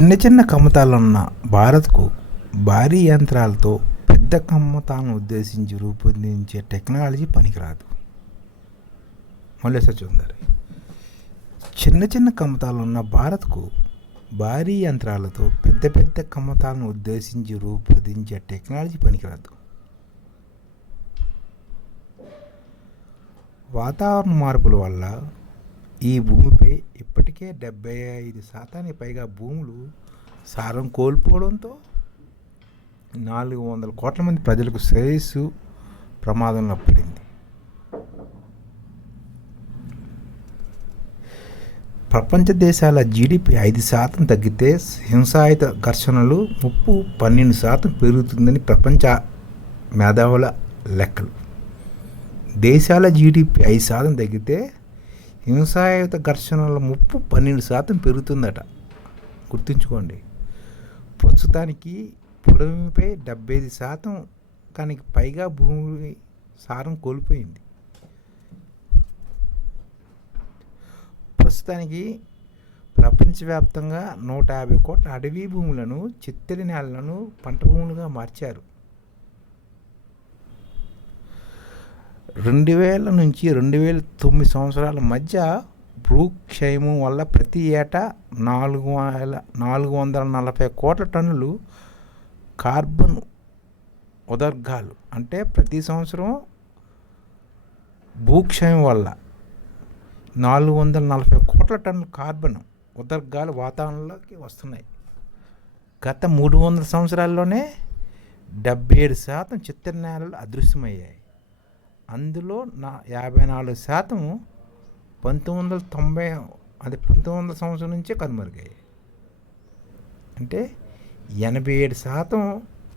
చిన్న చిన్న కమ్మతాలున్న భారత్కు భారీ యంత్రాలతో పెద్ద కమ్మతాలను ఉద్దేశించి రూపొందించే టెక్నాలజీ పనికిరాదు. మళ్ళీ చూడాలి చిన్న చిన్న కమ్మతాలున్న భారత్కు భారీ యంత్రాలతో పెద్ద పెద్ద కమ్మతాలను ఉద్దేశించి రూపొందించే టెక్నాలజీ పనికిరాదు. వాతావరణ మార్పుల వల్ల ఈ భూమిపై ఇప్పటికే డెబ్బై ఐదు శాతానికి పైగా భూములు సారం కోల్పోవడంతో నాలుగు వందల కోట్ల మంది ప్రజలకు శ్రేయస్సు ప్రమాదంలో పడింది. ప్రపంచ దేశాల జీడిపి ఐదు శాతం తగ్గితే హింసాయుత ఘర్షణలు ముప్పు పన్నెండు శాతం పెరుగుతుందని ప్రపంచ మేధావుల లెక్కలు. దేశాల జీడిపి ఐదు శాతం తగ్గితే హింసాయుత ఘర్షణల ముప్పు పన్నెండు శాతం పెరుగుతుందట. గుర్తుంచుకోండి. ప్రస్తుతానికి పొడవుపై డెబ్బై ఐదు శాతం కానీ పైగా భూమి సారం కోల్పోయింది. ప్రస్తుతానికి ప్రపంచవ్యాప్తంగా నూట యాభై కోట్ల అడవి భూములను చిత్తడి నేలలను పంట భూములుగా మార్చారు. రెండు వేల నుంచి రెండు వేల తొమ్మిది సంవత్సరాల మధ్య భూక్షయము వల్ల ప్రతి ఏటా నాలుగు వేల నాలుగు వందల నలభై కోట్ల టన్నులు కార్బన్ ఉదర్గాలు అంటే ప్రతి సంవత్సరం భూక్షయం వల్ల నాలుగు వందల నలభై కోట్ల టన్నుల కార్బన్ ఉదర్గాలు వాతావరణంలోకి వస్తున్నాయి. గత మూడు వందల సంవత్సరాల్లోనే డెబ్బై ఏడు శాతం చిత్తడి నేలలు అదృశ్యమయ్యాయి. అందులో నా యాభై నాలుగు శాతం పంతొమ్మిది వందల తొంభై అది పంతొమ్మిది వందల సంవత్సరం నుంచే కనుమరుగాయి అంటే ఎనభై ఏడు శాతం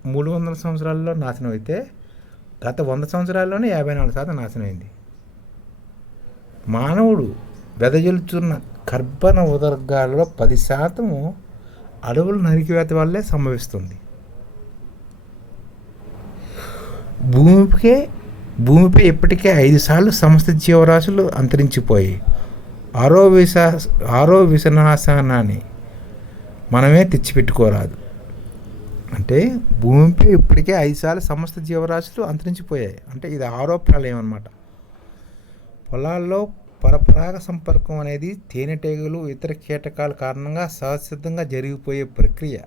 మూడు వందల సంవత్సరాల్లో నాశనం అయితే గత వంద సంవత్సరాల్లోనే యాభై నాలుగు శాతం నాశనం అయింది మానవుడు వెదజల్చున్న కర్బన ఉదర్గాలలో పది శాతము అడవుల నరికివేత వల్లే సంభవిస్తుంది. భూమికే భూమిపై ఇప్పటికే ఐదు సార్లు సమస్త జీవరాశులు అంతరించిపోయి ఆరో విష ఆరో విషనాశనాన్ని మనమే తెచ్చిపెట్టుకోరాదు. అంటే భూమిపై ఇప్పటికే ఐదు సార్లు సమస్త జీవరాశులు అంతరించిపోయాయి. అంటే ఇది ఆరో ప్రళయం అనమాట పొలాల్లో పరపరాగ సంపర్కం అనేది తేనెటీగలు ఇతర కీటకాల కారణంగా సహసిద్ధంగా జరిగిపోయే ప్రక్రియ.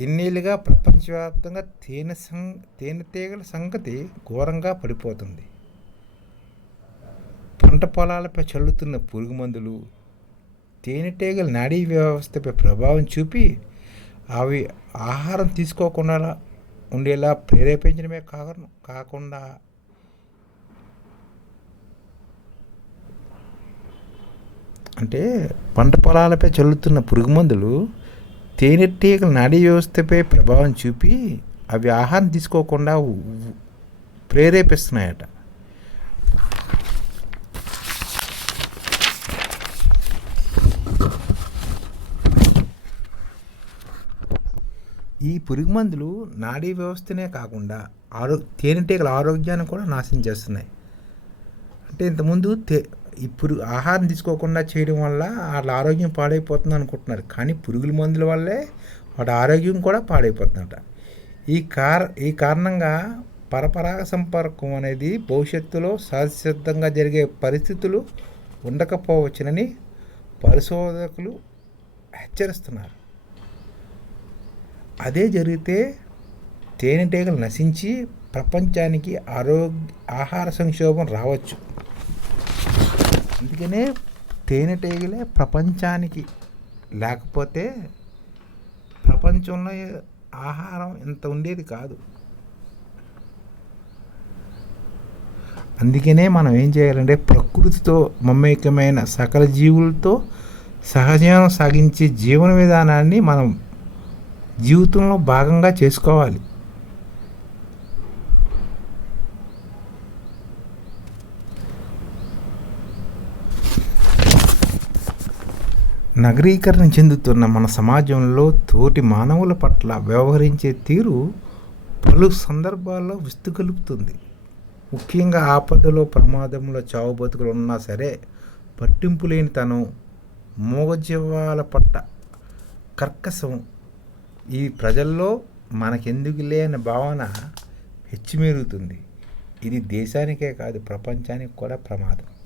ఇన్నేళ్ళుగా ప్రపంచవ్యాప్తంగా తేనె సం తేనెటీగల సంగతి ఘోరంగా పడిపోతుంది. పంట పొలాలపై చల్లుతున్న పురుగు మందులు తేనెటీగల నాడీ వ్యవస్థపై ప్రభావం చూపి అవి ఆహారం తీసుకోకుండా ఉండేలా ప్రేరేపించడమే కాకుండా అంటే పంట పొలాలపై చల్లుతున్న పురుగు మందులు తేనెటీగలు నాడీ వ్యవస్థపై ప్రభావం చూపి అవి ఆహారం తీసుకోకుండా ప్రేరేపిస్తున్నాయట. ఈ పురుగు మందులు నాడీ వ్యవస్థనే కాకుండా ఆరో తేనెటీగల ఆరోగ్యాన్ని కూడా నాశనం చేస్తున్నాయి. అంటే ఇంతకుముందు తే ఈ పురుగు ఆహారం తీసుకోకుండా చేయడం వల్ల వాళ్ళ ఆరోగ్యం పాడైపోతుంది అనుకుంటున్నారు. కానీ పురుగుల మందుల వల్లే వాటి ఆరోగ్యం కూడా పాడైపోతుందట. ఈ కార ఈ కారణంగా పరపరాగ సంపర్కం అనేది భవిష్యత్తులో సహసిద్ధంగా జరిగే పరిస్థితులు ఉండకపోవచ్చునని పరిశోధకులు హెచ్చరిస్తున్నారు. అదే జరిగితే తేనెటీగలు నశించి ప్రపంచానికి ఆరోగ్య ఆహార సంక్షోభం రావచ్చు. అందుకనే తేనెటీగలే ప్రపంచానికి. లేకపోతే ప్రపంచంలో ఆహారం ఇంత ఉండేది కాదు. అందుకనే మనం ఏం చేయాలంటే ప్రకృతితో మమేకమైన సకల జీవులతో సహజీవనం సాగించే జీవన విధానాన్ని మనం జీవితంలో భాగంగా చేసుకోవాలి. నగరీకరణ చెందుతున్న మన సమాజంలో తోటి మానవుల పట్ల వ్యవహరించే తీరు పలు సందర్భాల్లో విస్తుగలుపుతుంది. ముఖ్యంగా ఆపదలో ప్రమాదంలో చావు బతుకులు ఉన్నా సరే పట్టింపు లేని తను మూగజీవాల పట్ల కర్కశం ఈ ప్రజల్లో మనకెందుకు లేని భావన హెచ్చిమెరుగుతుంది ఇది దేశానికే కాదు ప్రపంచానికి కూడా ప్రమాదం.